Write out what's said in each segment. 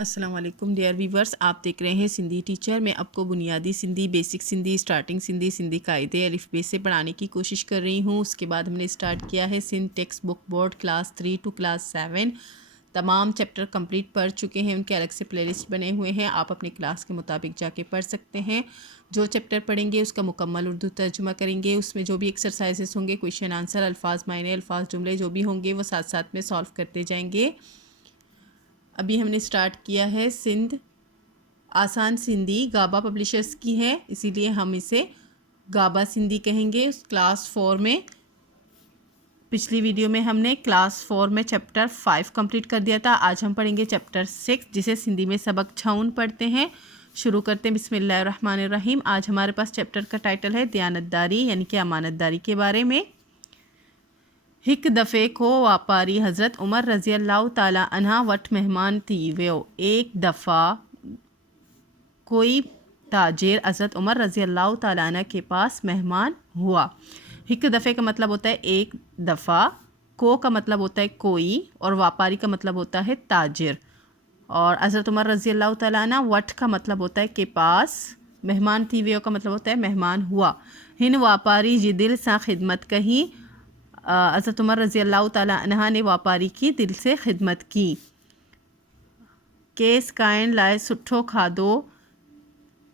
السلام علیکم dear viewers, آپ دیکھ رہے ہیں سندھی ٹیچر۔ میں آپ کو بنیادی سندھی، بیسک سندھی، اسٹارٹنگ سندھی، سندھی قاعدے الف بے سے پڑھانے کی کوشش کر رہی ہوں۔ اس کے بعد ہم نے اسٹارٹ کیا ہے Sindh text book board class 3 to class 7۔ تمام چیپٹر کمپلیٹ پڑھ چکے ہیں، ان کے الگ سے پلے لسٹ بنے ہوئے ہیں، آپ اپنے کلاس کے مطابق جا کے پڑھ سکتے ہیں۔ جو چیپٹر پڑھیں گے اس کا مکمل اردو ترجمہ کریں گے، اس میں جو بھی ایکسرسائزز ہوں گے، کویشچن آنسر، الفاظ معنی، الفاظ جملے جو بھی ہوں گے وہ ساتھ ساتھ میں سالو کرتے جائیں گے۔ ابھی ہم نے اسٹارٹ کیا ہے سندھ آسان سندھی، گابا پبلشرز کی ہے، اسی لیے ہم اسے گابا سندھی کہیں گے۔ اس کلاس 4 میں پچھلی ویڈیو میں ہم نے کلاس 4 میں چیپٹر 5 کمپلیٹ کر دیا تھا۔ آج ہم پڑھیں گے چیپٹر 6، جسے سندھی میں سبق 56 پڑھتے ہیں۔ شروع کرتے ہیں بسم اللہ الرحمن الرحیم۔ آج ہمارے پاس چیپٹر کا ٹائٹل ہے دیانتداری، یعنی کہ امانت داری کے بارے میں۔ ہک دفعے کو واپاری حضرت عمر رضی اللہ تعالیٰ عنہ وٹ مہمان تھی ویو۔ ایک دفعہ کوئی تاجر حضرت عمر رضی اللہ تعالیٰ عنہ کے پاس مہمان ہوا۔ ہک دفعے کا مطلب ہوتا ہے ایک دفعہ، کو کا مطلب ہوتا ہے کوئی، اور واپاری کا مطلب ہوتا ہے تاجر، اور حضرت عمر رضی اللہ تعالیٰ عنہ وٹ کا مطلب ہوتا ہے کے پاس، مہمان تھی ویو کا مطلب ہوتا ہے مہمان ہوا۔ ہن واپاری جی دل سا خدمت کہیں، حضرت عمر رضی اللہ تعالیٰ عنہ نے واپاری کی دل سے خدمت کی۔ کیس کائن لائے سٹھو کھادو،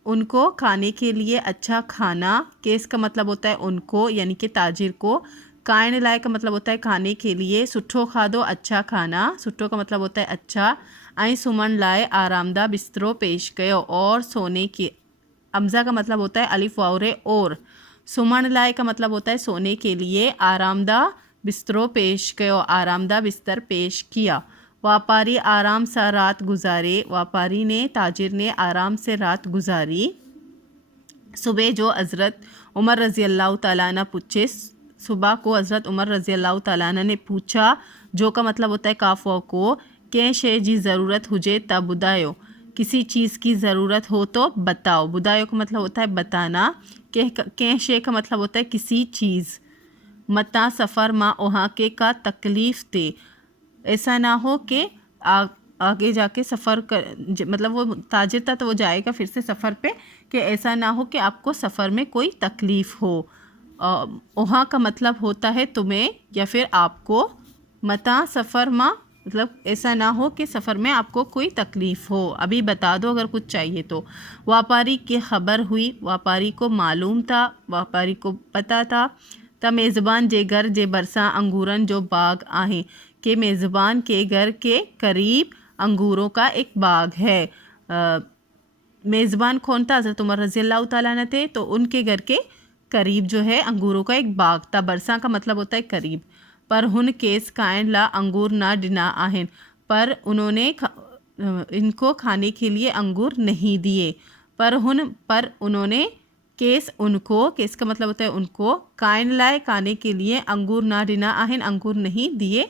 ان کو کھانے کے لیے اچھا کھانا۔ کیس کا مطلب ہوتا ہے ان کو، یعنی کہ تاجر کو۔ کائن لائے کا مطلب ہوتا ہے کھانے کے لیے۔ سٹھو کھادو اچھا کھانا، سٹھو کا مطلب ہوتا ہے اچھا۔ آئیں سمن لائے آرام دہ بسترو پیش کیو، اور سونے کے، امزہ کا مطلب ہوتا ہے الف واو رے اور۔ سمن لائے کا مطلب ہوتا ہے سونے کے لیے۔ آرام دہ بسترو پیش کیو، آرام دہ بستر پیش کیا۔ واپاری آرام سا رات گزارے، واپاری نے، تاجر نے آرام سے رات گزاری۔ صبح جو حضرت عمر رضی اللہ تعالیٰ عنہ پوچھے، صبح کو حضرت عمر رضی اللہ تعالیٰ عنہ نے پوچھا، جو کا مطلب ہوتا ہے کاف واو کو، کہ شے جی ضرورت ہوجے تا بدایو، کسی چیز کی ضرورت ہو تو بتاؤ۔ بدایو کا مطلب ہوتا ہے بتانا۔ کہ شے کا مطلب ہوتا ہے کسی چیز۔ متا سفر ماں وہاں کے کا تکلیف دے، ایسا نہ ہو کہ آگے جا کے سفر کر، مطلب وہ تاجر تھا تو وہ جائے گا پھر سے سفر پہ، کہ ایسا نہ ہو کہ آپ کو سفر میں کوئی تکلیف ہو۔ وہاں کا مطلب ہوتا ہے تمہیں یا پھر آپ کو۔ متا سفر ماں مطلب ایسا نہ ہو کہ سفر میں آپ کو کوئی تکلیف ہو، ابھی بتا دو اگر کچھ چاہیے تو۔ واپاری کی خبر ہوئی، واپاری کو معلوم تھا، واپاری کو پتہ تھا۔ تا میزبان جے گھر جے برساں انگورن جو باغ آہیں، کہ میزبان کے گھر کے قریب انگوروں کا ایک باغ ہے۔ میزبان کون تھا؟ حضرت عمر رضی اللہ تعالیٰ عنہ تھے، تو ان کے گھر کے قریب جو ہے انگوروں کا ایک باغ تھا۔ برساں کا مطلب ہوتا ہے قریب۔ پر ہن کیس کائن لا انگور نہ ڈنا آہن، پر انہوں نے ان کو کھانے کے لیے انگور نہیں دیے۔ پر انہوں نے، کیس ان کو، کیس کا مطلب ہوتا ہے ان کو، کائن لائے کھانے کے لیے، انگور نہ ڈنا آہن انگور نہیں دیے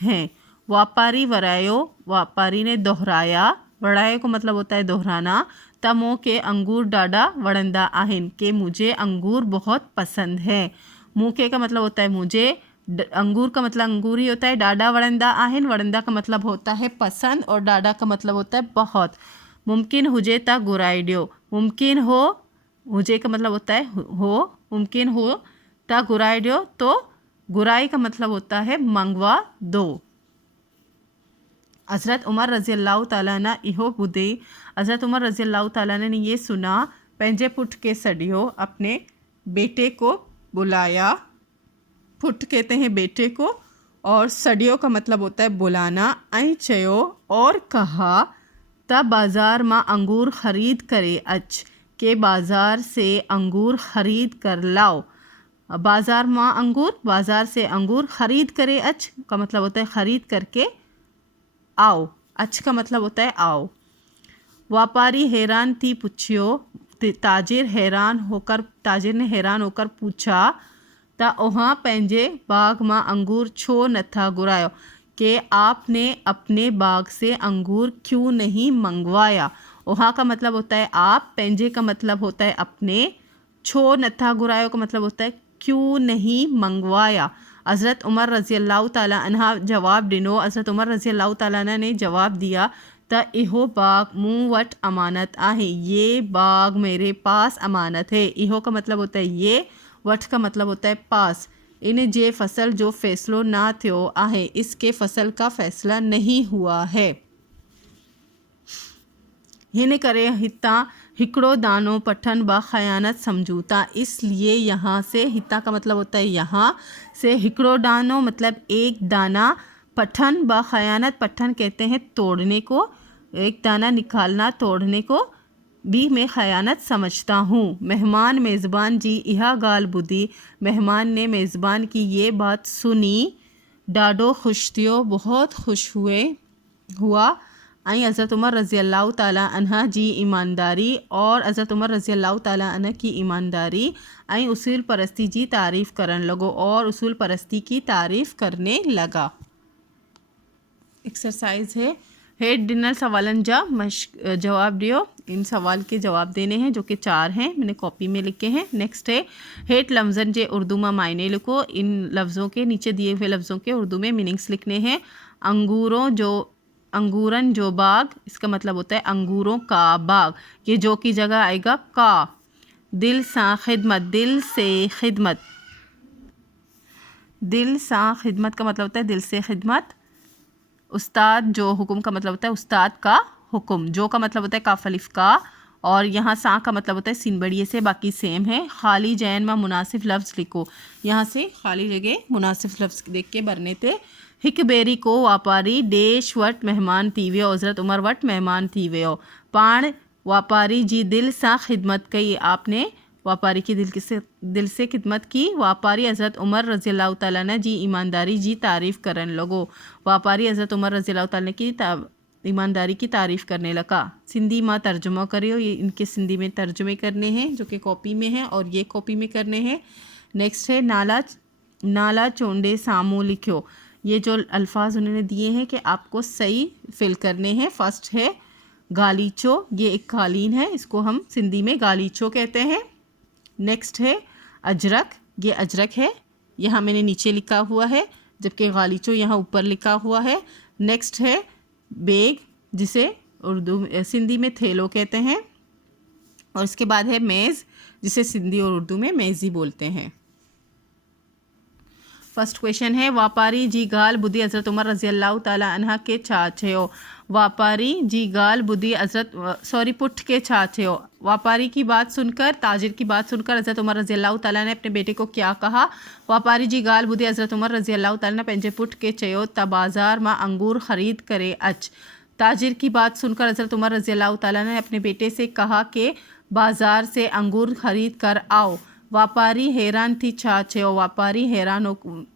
ہیں۔ واپاری ورایو، واپاری نے دہرایا، وڑایو کا مطلب ہوتا ہے دہرانا۔ تمو کے انگور ڈاڈا وڑندہ آہن، کہ مجھے انگور بہت پسند ہے۔ موکے کا مطلب ہوتا ہے مجھے، انگور کا مطلب انگور ہی ہوتا ہے۔ ڈاڈا وڑندہ آہن، وڑندہ کا مطلب ہوتا ہے پسند، اور ڈاڈا کا مطلب ہوتا ہے بہت۔ ممکن ہوجے تا گرائی ڈیو، ممکن ہو، ہوجے کا مطلب ہوتا ہے ہو، ممکن ہو تا گرائی ڈیو، تو گرائی کا مطلب ہوتا ہے منگوا دو۔ حضرت عمر رضی اللہ تعالیٰ عنہ ایہو بدئی، حضرت عمر رضی اللہ تعالیٰ عنہ نے یہ سنا، پنجے پٹ کے سڑیو، اپنے بیٹے کو بلایا۔ پٹ کہتے ہیں بیٹے کو، اور سڑیو کا مطلب ہوتا ہے بلانا۔ این چیو، اور کہا، تا بازار ماں انگور خرید کرے اچ، کہ بازار سے انگور خرید کر لاؤ۔ بازار ماں انگور، بازار سے انگور، خرید کرے اچ کا مطلب ہوتا ہے خرید کر کے آؤ، اچ کا مطلب ہوتا ہے آؤ۔ واپاری حیران تھی پوچھیو، تاجر نے حیران ہو کر پوچھا، تا اوہاں پنجے باغ ماں انگور چھو نتھا گرایو، کہ آپ نے اپنے باغ سے انگور کیوں نہیں منگوایا۔ اوہاں کا مطلب ہوتا ہے آپ، پنجے کا مطلب ہوتا ہے اپنے، چھو نتھا گرایو کا مطلب ہوتا ہے کیوں نہیں منگوایا۔ حضرت عمر رضی اللہ تعالیٰ عنہ جواب ڈنو، حضرت عمر رضی اللہ تعالیٰ عنہ نے جواب دیا، त इहो बाग मूं वटि अमानत आहे, ये बाग मेरे पास अमानत है। इहो का मतलब होता है ये, वट का मतलब होता है पास। इन जे फसल जो फ़ैसिलो ना थियो आहे, इसके फसल का फ़ैसला नहीं हुआ है। हिन करे हितां हिकड़ो दानो पठन ब ख़यानत समझूता, इसलिए यहाँ से हितां का मतलब होता है यहाँ से, हिकड़ो दानो मतलब एक दाना, पठन ब ख़यानत, पठन कहते हैं तोड़ने को, एक दाना निकालना तोड़ने को भी मैं ख़यानत समझता हूँ। मेहमान मेज़बान जी इहा गाल बुधी, मेहमान ने मेज़बान की ये बात सुनी, डाडो खुश थियो, बहुत खुश हुआ। आई हज़रत उमर रज़ी अल्लाह ताला अन्हा जी ईमानदारी, और हज़रत उमर रज़ी अल्लाह ताला अन्हा की ईमानदारी आई उसूल परस्ती जी तारीफ़ करन लगो, और उसूल परस्ती की तारीफ़ करने लगा। एक्सरसाइज है, हेड डिनर सवालन जा जवाब दियो। इन सवाल के जवाब देने हैं जो कि 4 हैं, मैंने कॉपी में लिखे हैं। नेक्स्ट है हेड लफ्ज़न जे उर्दू में मायने लिखो। इन लफ्ज़ों के नीचे दिए हुए लफ्ज़ों के उर्दू में मीनिंग्स लिखने हैं। अंगूरन जो बाग, इसका मतलब होता है अंगूरों का बाग, ये जो की जगह आएगा का। दिल सा खिदमत, दिल से खिदमत, दिल सा खिदमत का मतलब होता है दिल से खिदमत। उस्ताद जो हुक्म का मतलब होता है उस्ताद का हुक्म, जो का मतलब होता है काफ अलिफ का, और यहाँ सा का मतलब होता है सीन बड़िए से, बाकी सेम है। खाली जैन में मुनासिब लफ्ज़ लिखो, यहाँ से खाली जगह मुनासिब लफ्ज़ देख के भरने थे। हिक बेरी को वापारी देश वट मेहमान थी वियो, हज़रत उमर वट मेहमान थी वियो। पाण वापारी जी दिल सा खिदमत कई, आपने वापारी की दिल से खिदमत की। वापारी हज़रत उमर रज़ी अल्लाह तआला अन्हु जी ईमानदारी जी तारीफ़ करन लगो, वापारी हज़रत उमर रज़ी अल्लाह तआला की ईमानदारी की तारीफ़ करने लगा। सिंधी में तर्जुमा करियो, ये इनके सिंधी में तर्जुमे करने हैं जो कि कॉपी में है और ये कॉपी में करने हैं। नेक्स्ट है नाला चोंडे सामू लिखो, ये जो अल्फाज उन्होंने दिए हैं कि आपको सही फिल करने हैं। फर्स्ट है गालीचो, ये एक कालीन है, इसको हम सिंधी में गालीचो कहते हैं। नेक्स्ट है अजरक, ये अजरक है, यहाँ मैंने नीचे लिखा हुआ है, जबकि गालीचो यहाँ ऊपर लिखा हुआ है। नेक्स्ट है बेग, जिसे सिंधी में थेलो कहते हैं, और इसके बाद है मेज़, जिसे सिंधी और उर्दू में मेज़ी बोलते हैं। फर्स्ट क्वेश्चन है वापारी जी गाल बुद्धि हज़रत उमर रज़ी अल्लाह ताला अन्हा के छाछे हो। वापारी जी गाल बुद्धि पुट के छाछे हो। व्यापारी की बात सुनकर, ताजिर की बात सुनकर हज़रत उमर रज़ी अल्लाह ताला ने अपने बेटे को क्या कहा। वापारी जी गाल बुद्धि हज़रत उमर रज़ी अल्लाह ताला ने पंहिंजे पुट के चयो त बाज़ार मां अंगूर ख़रीद करे अच। ताजिर की बात सुनकर हज़रत उमर रज़ी अल्लाह ताला ने अपने बेटे से कहा कि बाज़ार से अंगूर ख़रीद कर आओ। व्यापारी हैरान थी छा चयो, व्यापारी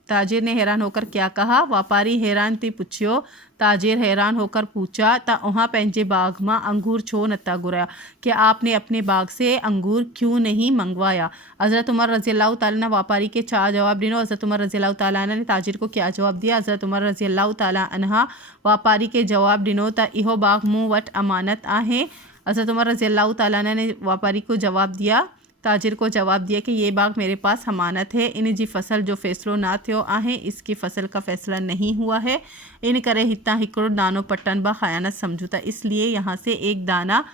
ताजिर ने हैरान होकर क्या कहा। व्यापारी हैरान थी पुछियो, ताजिर हैरान होकर पूछा त उहाँ पंहिंजे बाग में अंगूर छो नता घुराया, कि आपने अपने बाग से अंगूर क्यों नहीं मंगवाया। हज़रत उमर रज़ी अल्लाह ताला ने व्यापारी के छा जवाब दिनो। हज़रत उमर रज़ी अल्लाह ताला ने ताजिर को क्या जवाब दिया। हज़रत उमर रज़ी अल्लाह ताला अन्हा व्यापारी के जवाब दिनो त इहो बाग मूं वट अमानत आहे। हज़रत उमर रज़ी अल्लाह ताला ने व्यापारी को जवाब दिया, ताजिर को जवाब दिया कि ये बाग मेरे पास अमानत है। इन जी फसल जो फ़ैसिलो ना थियो आहे, इसकी फसल का फ़ैसला नहीं हुआ है। इन करे हिता हिकड़ो दानो पट्टन बा ख़यानत समझूता, इसलिए यहाँ से एक दाना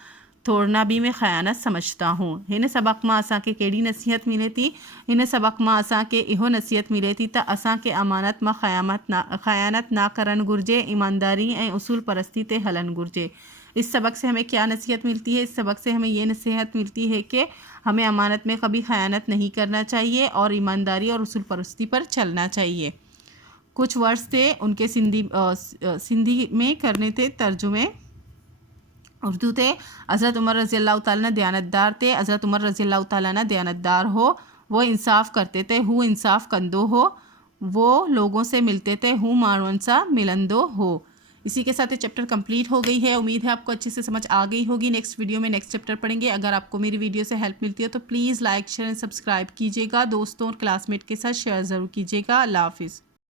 तोड़ना भी मैं ख़यानत समझता हूँ। हिन सबक में असांखे कहिड़ी नसीहत मिले थी। हिन सबक में असांखे इहो नसीहत मिले थी त असांखे अमानत में ख़यानत ना करण घुरिजे, ईमानदारी ऐं उसूल परस्ती ते हलन घुरिजे। इस सबक से हमें क्या नसीहत मिलती है। इस सबक से हमें ये नसीहत मिलती है कि हमें अमानत में कभी ख़यानत नहीं करना चाहिए और ईमानदारी और उसूल परस्ती पर चलना चाहिए। कुछ वर्ड्स थे उनके सिंधी में करने थे तर्जुमे, उर्दू थे। हज़रत उमर रज़ी अल्लाह ताला ने दयानतदार थे। हज़रत उमर रज़ी अल्लाह ताला ने दयानतदार हो, वो इंसाफ़ करते थे। हू इंसाफ़ कंदो हो, वो लोगों से मिलते थे। हू माण्हुनि सां मिलंदो हो। इसी के साथ ये चैप्टर कंप्लीट हो गई है। उम्मीद है आपको अच्छे से समझ आ गई होगी। नेक्स्ट वीडियो में नेक्स्ट चैप्टर पढ़ेंगे। अगर आपको मेरी वीडियो से हेल्प मिलती है तो please like share and subscribe कीजिएगा। दोस्तों और क्लासमेट के साथ शेयर ज़रूर कीजिएगा। अल्लाह हाफिज़।